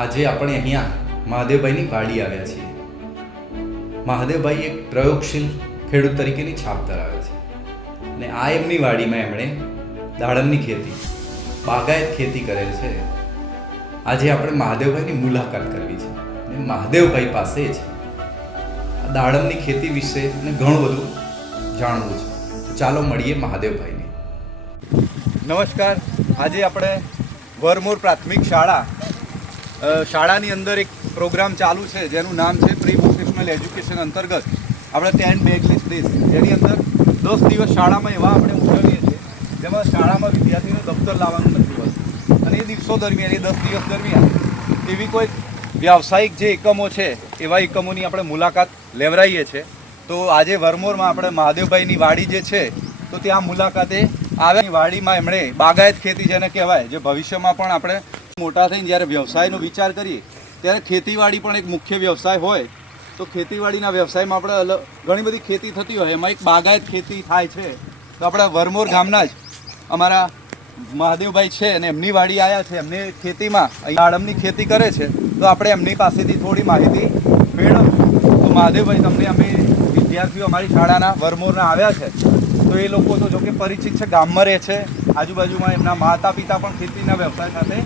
આજે આપણે અહીંયા મહાદેવભાઈની વાડી આવ્યા છીએ. મહાદેવભાઈ એક પ્રયોગશીલ ખેડૂત તરીકેની છાપ ધરાવે છે અને આ એમની વાડીમાં એમણે દાડમની ખેતી, બાગાયત ખેતી કરેલ છે. આજે આપણે મહાદેવભાઈની મુલાકાત કરવી છે અને મહાદેવભાઈ પાસે જ આ દાડમની ખેતી વિશે અને ઘણું બધું જાણવું છે. ચાલો મળીએ મહાદેવભાઈને. નમસ્કાર. આજે આપણે વરમોર પ્રાથમિક શાળાની અંદર એક પ્રોગ્રામ ચાલુ છે જેનું નામ છે પ્રી વોકેશનલ એજ્યુકેશન અંતર્ગત આપણે 10 બેગલેસ ડેઝ, જેની અંદર 10 દિવસ શાળામાં એવા આપણે ઉજવીએ છીએ જેમાં શાળામાં વિદ્યાર્થીનું દફતર લાવવાનું નથી હોતું અને એ દિવસો દરમિયાન, એ 10 દિવસ દરમિયાન એવી કોઈ વ્યાવસાયિક જે એકમો છે એવા એકમોની આપણે મુલાકાત લેવરાઈએ છીએ. તો આજે વરમોરમાં આપણે મહાદેવભાઈની વાડી જે છે તો ત્યાં મુલાકાતે આવ્યા. વાડીમાં એમણે બાગાયત ખેતી જેને કહેવાય, જે ભવિષ્યમાં પણ આપણે મોટા થઈને જ્યારે વ્યવસાયનો વિચાર કરીએ ત્યારે ખેતીવાડી પણ એક મુખ્ય વ્યવસાય હોય તો ખેતીવાડીના વ્યવસાયમાં આપણે ઘણી બધી ખેતી થતી હોય, એમાં એક બાગાયત ખેતી થાય છે. તો આપણા વરમોર ગામના જ અમારા મહાદેવભાઈ છે અને એમની વાડી આવ્યા છે. એમને ખેતીમાં દાડમની ખેતી કરે છે તો આપણે એમની પાસેથી થોડી માહિતી મેળવીશું. તો મહાદેવભાઈ, તમને અમે વિદ્યાર્થીઓ અમારી શાળાના વરમોરના આવ્યા છે તો એ લોકો તો જોકે પરિચિત છે, ગામમાં રહે છે, આજુબાજુમાં એમના માતા પિતા પણ ખેતીના વ્યવસાય સાથે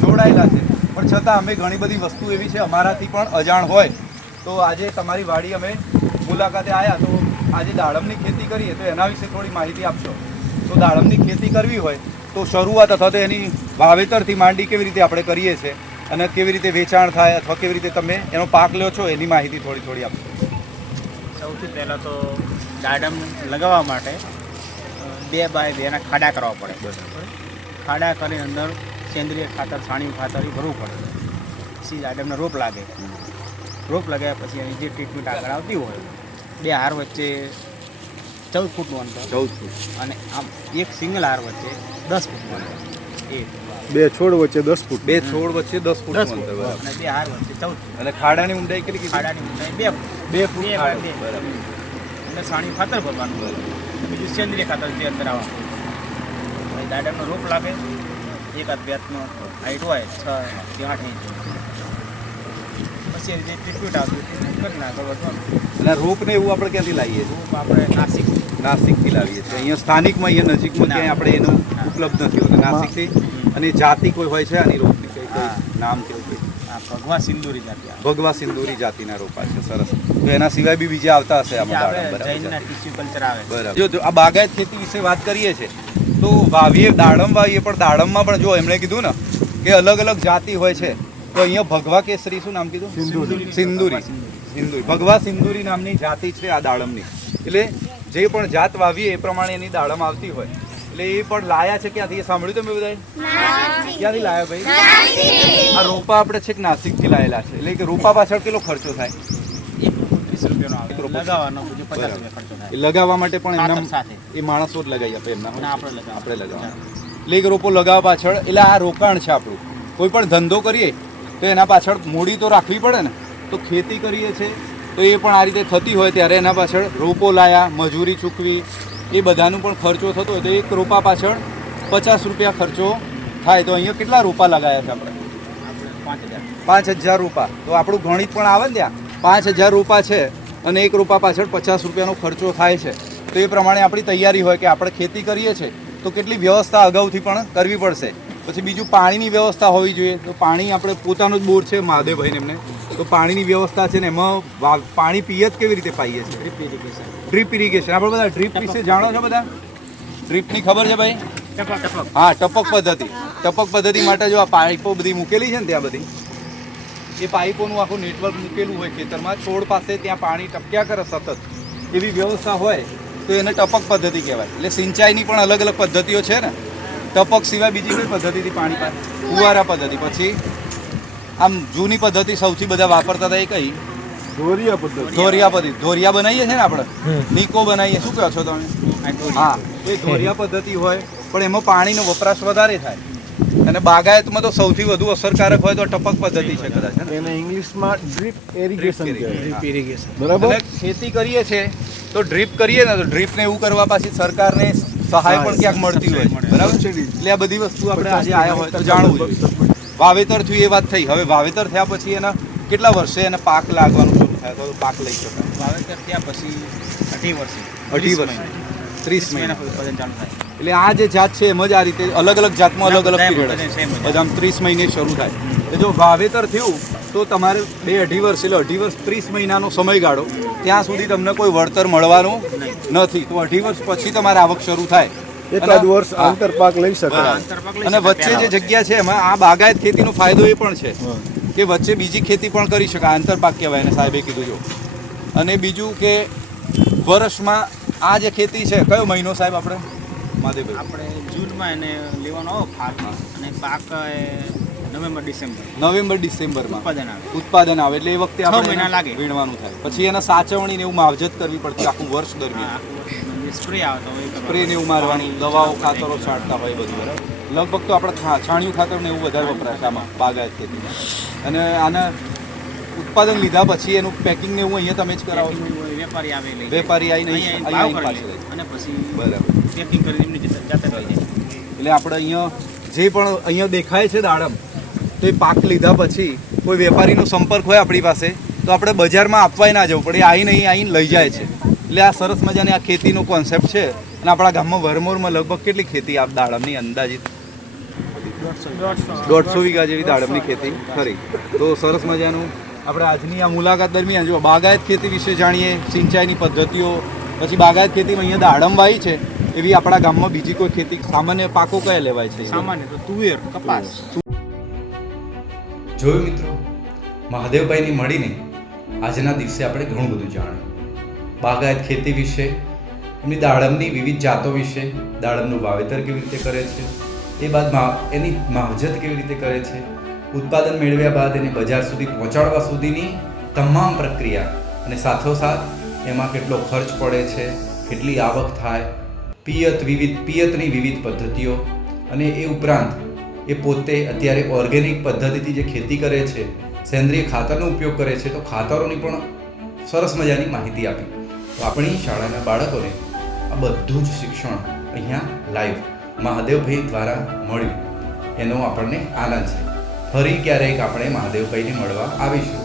જોડાયેલા છે, પણ છતાં અમે ઘણી બધી વસ્તુ એવી છે અમારાથી પણ અજાણ હોય તો આજે તમારી વાડી અમે મુલાકાતે આવ્યા. તો આજે દાડમની ખેતી કરીએ તો એના વિશે થોડી માહિતી આપશો. તો દાડમની ખેતી કરવી હોય તો શરૂઆત અથવા તો એની વાવેતરથી માંડી કેવી રીતે આપણે કરીએ છીએ અને કેવી રીતે વેચાણ થાય અથવા કેવી રીતે તમે એનો પાક લ્યો છો એની માહિતી થોડી આપશો. સૌથી પહેલાં તો દાડમ લગાવવા માટે 2 બાય 2ના ખાડા કરવા પડે. ખાડા કરીને અંદર સેન્દ્રિય ખાતર, છાણિયું ખાતર એ ભરવું પડે. પછી દાડમને રોપ લાગે. રોપ લગાવ્યા પછી એની જે ટ્રીટમેન્ટ આગળ આવતી હોય, 2 હાર વચ્ચે 14 ફૂટનું અંતર, 14 ફૂટ, અને આમ એક સિંગલ હાર વચ્ચે 10 ફૂટનું અંતર. એ 2 છોડ વચ્ચે 10 ફૂટ, 2 છોડ વચ્ચે 10 ફૂટનું અંતર, અને 2 હાર વચ્ચે 14 ફૂટ. અને ખાડાની ઊંડાઈ કેટલી? ખાડાની ઊંડાઈ 2 ફૂટ. 2 ફૂટ. બરાબર. એટલે છાણિયું ખાતર ભરવાનું, બીજું સેન્દ્રિય ખાતર જે અંદર આવવાનું. પછી દાડમનો રોપ લાગે, 1 હાથ વ્યાસનો હાઈટ હોય 6 થી 8 ઇંચ. પછી જે ટ્રીટમેન્ટ આવતી ટ્રીટમેન્ટ કરી નાખવાનું. અને રોપને એવું આપણે ક્યાંથી લાવીએ છીએ? રોપ આપણે નાસિકથી લાવીએ છીએ. અહીંયા સ્થાનિકમાં, અહીંયા નજીકમાં ક્યાંય આપણે એનું ઉપલબ્ધ નથી હોતું. નાસિકથી. અને જાતિ કોઈ હોય છે આની રોપની? કઈ નામ કેવું કંઈ? ભગવા સિંદૂરી જાતિ. ભગવા સિંદૂરી જાતિના રોપા છે. સરસ. તો એના સિવાય બી બીજા આવતા હશે આમાં દાડમ? જૈનના ટીસ્યુ કલ્ચર આવે. બરાબર. જો આ બાગાયત ખેતી વિશે વાત કરીએ છીએ તો વાવીએ, દાડમ વાવીએ, પણ દાડમમાં પણ જો એમણે કીધું ને કે અલગ અલગ જાતિ હોય છે. તો અહીંયા ભગવા કેસરી, શું નામ કીધું? સિંદૂરી. ભગવા સિંદૂરી નામની જાતિ છે આ દાડમની. એટલે જે પણ જાત વાવીએ એ પ્રમાણે એની દાડમ આવતી હોય. એટલે એ પણ લાયા છે ક્યાંથી? એ સાંભળ્યું તમે બધાએ? ક્યાંથી લાયા ભાઈ? આ રોપા આપણે છેક નાસિકથી લાયેલા છે. એટલે કે રોપા પાછળ કેટલો ખર્ચો થાય? 30 રૂપિયાનો આવે. લગાવવાનો બીજું 50 રૂપિયા ખર્ચો થાય. એ લગાવવા માટે પણ ખાતર એમના સાથે એ માણસો જ લગાવી આપે એમના? આપણે લગાવવા. એટલે એક રોપો લગાવવા પાછળ, એટલે આ રોકાણ છે આપણું. કોઈ પણ ધંધો કરીએ તો એના પાછળ મૂડી તો રાખવી પડે ને. તો ખેતી કરીએ છીએ તો એ પણ આ રીતે થતી હોય ત્યારે એના પાછળ રોપો લાયા, મજૂરી ચૂકવી, એ બધાનું પણ ખર્ચો થતો હોય. તો એક રોપા પાછળ 50 રૂપિયા ખર્ચો થાય. તો અહીંયા કેટલા રોપા લગાવ્યા છે આપણે? 5000 રોપા. તો આપણું ગણિત પણ આવે ને ત્યાં. 5000 રોપા છે અને એક રોપા પાછળ 50 રૂપિયાનો ખર્ચો થાય છે. તો એ પ્રમાણે આપણી તૈયારી હોય કે આપણે ખેતી કરીએ છીએ તો કેટલી વ્યવસ્થા અગાઉથી પણ કરવી પડશે. પછી બીજું પાણીની વ્યવસ્થા હોવી જોઈએ. તો પાણી આપણે પોતાનો જ બોર છે મહાદેવભાઈને એમને, તો પાણીની વ્યવસ્થા છે ને એમાં પાણી પિયત કેવી રીતે પાઈએ છીએ? Drip irrigation. આપણે બધા ડ્રીપ વિશે જાણો છો? બધા ડ્રીપની ખબર છે ભાઈ? હા, ટપક પદ્ધતિ. ટપક પદ્ધતિ માટે જો આ પાઇપો બધી મૂકેલી છે ને ત્યાં બધી, એ પાઇપોનું આખું નેટવર્ક મૂકેલું હોય ખેતરમાં, છોડ પાસે ત્યાં પાણી ટપક્યા કરે સતત, એવી વ્યવસ્થા હોય તો એને ટપક પદ્ધતિ કહેવાય. એટલે સિંચાઈની પણ અલગ અલગ પદ્ધતિઓ છે ને. ટપક સિવાય બીજી કઈ પદ્ધતિથી પાણી પાય? ફુવારા પદ્ધતિ. પછી આમ જૂની પદ્ધતિ સૌથી બધા વાપરતા હતા એ કઈ? ધોરિયા પદ્ધતિ. ધોરિયા બનાવીએ છીએ ને આપણે, નિકો બનાવીએ. શું કહો છો તમે? હા, એ ધોરિયા પદ્ધતિ હોય પણ એમાં પાણીનો વપરાશ વધારે થાય. અને બાગાયતમાં તો સૌથી વધુ અસરકારક હોય તો ટપક પદ્ધતિ છે કદાચ. એને ઇંગ્લિશમાં ડ્રીપ ઇરિગેશન કહેવાય. Drip irrigation. બરાબર. ખેતી કરીએ છીએ તો ડ્રીપ કરીએ ને તો ડ્રીપને એવું કરવા પાછી સરકારને સહાય પણ ક્યાંક મળતી હોય. બરાબર. એટલે આ બધી વસ્તુ આપણે આજે આવ્યા હોય તો જાણવું જોઈએ. વાવેતર થયું એ વાત થઈ. હવે વાવેતર થયા પછી એના કેટલા વર્ષે એને પાક લાગવાનું શરૂ થાય તો પાક લઈ શકાય? વાવેતર થયા પછી 2.5 વર્ષે 2.5 વર્ષ 30 મહિના. સુધી ઉત્પાદન ચાલુ થાય. એટલે આ જે જાત છે એમ જ આ રીતે અલગ અલગ જાતમાં અલગ અલગ બધાય પીરિયડ બધાય same જ. બધા આમ 30 મહિને શરૂ થાય. તો જો વાવેતર થયું તો તમારે 2-2.5 વર્ષ એટલે 2.5 વર્ષ 30 મહિનાનો સમયગાળો ત્યાં સુધી તમને કોઈ વળતર મળવાનું નથી. તો 2.5 વર્ષ પછી તમારે આવક શરૂ થાય. એકાદ અને- વર્ષ હા. આંતરપાક લઈ શકાય. આંતરપાક લઈ અને શકાય વચ્ચે જે પહેલા. જગ્યા છે એમાં આ બાગાયત ખેતીનો ફાયદો એ પણ છે હા. કે વચ્ચે બીજી ખેતી પણ કરી શકાય. આંતરપાક કહેવાય એને, સાહેબે કીધું જો. અને બીજું કે વર્ષમાં આ જે ખેતી છે કયો મહિનો સાહેબ આપણે મહાદેવભાઈ? આપણે જૂનમાં એને લેવાનો આવે ફાલ અને પાક નવેમ્બર ડિસેમ્બર નવેમ્બર ડિસેમ્બરમાં ઉત્પાદન આવે. ઉત્પાદન આવે એટલે એ વખતે 6 આપણે મહિના એને લાગે. વીણવાનું થાય. પછી એને સાચવણી ને એવું માવજત કરવી પડતી આખું વર્ષ દરમિયાન. સ્પ્રે આવતો હોય કરવાનો. સ્પ્રે ને એવું મારવાનું, દવાઓ ખાતરો છાંટતા હોય બધું બરાબર. લગભગ તો આપણે છાણિયું ખાતર ને એવું વધારે વપરાશ આમાં બાગાયત ખેતીમાં. અને આના ઉત્પાદન લીધા પછી એનું પેકિંગ ને એવું અહીંયા તમે જ કરાવો છો? વેપારી આવે લઈ જાય. વેપારી આવીને અહીંયા અહીંયા ભાવ આવીને કરી પાછળ લે. અને પછી બરાબર. પેકિંગ કરીને એમની જાતે લઈ જાય. એટલે આપણે અહીંયા જે પણ અહીંયા દેખાય છે દાડમ, તો એ પાક લીધા પછી કોઈ વેપારીનો સંપર્ક હોય આપણી પાસે તો આપણે બજારમાં આપવાય ના જવું પડે. એ આવીને લઈ જાય છે. એટલે આ સરસ મજાની આ ખેતીનો કોન્સેપ્ટ છે. અને આપણા ગામમાં વરમોરમાં લગભગ કેટલી ખેતી આ દાડમની અંદાજિત 150 વીઘા જેવી દાડમની ખેતી ખરી. તો સરસ મજાનું આપણે આજની આ મુલાકાત દરમિયાન જો બાગાયત ખેતી વિશે જાણીએ, સિંચાઈની પદ્ધતિઓ, પછી બાગાયત ખેતીમાં અહીંયા દાડમ વાવી છે એવી આપણા ગામમાં બીજી કોઈ ખેતી સામાન્ય પાકો કયા લેવાય છે? સામાન્ય તો તુવેર, કપાસ. જોયું મિત્રો, મહાદેવભાઈની મળીને આજના દિવસે આપણે ઘણું બધું જાણ્યું. બાગાયત ખેતી વિશે, એમની દાડમની વિવિધ જાતો વિશે, દાડમનું વાવેતર કેવી રીતે કરે છે, એ બાદ એની માવજત કેવી રીતે કરે છે, ઉત્પાદન મેળવ્યા બાદ એને બજાર સુધી પહોંચાડવા સુધીની તમામ પ્રક્રિયા, અને સાથોસાથ એમાં કેટલો ખર્ચ પડે છે, કેટલી આવક થાય, પિયતની વિવિધ પદ્ધતિઓ, અને એ ઉપરાંત એ પોતે અત્યારે ઓર્ગેનિક પદ્ધતિથી જે ખેતી કરે છે, સેન્દ્રિય ખાતરનો ઉપયોગ કરે છે, તો ખાતરોની પણ સરસ મજાની માહિતી આપી. તો આપણી શાળાના બાળકોને આ બધું જ શિક્ષણ અહીંયા લાઈવ મહાદેવભાઈ દ્વારા મળ્યું એનો આપણને આનંદ છે. ફરી ક્યારેક આપણે મહાદેવભાઈને મળવા આવીશું.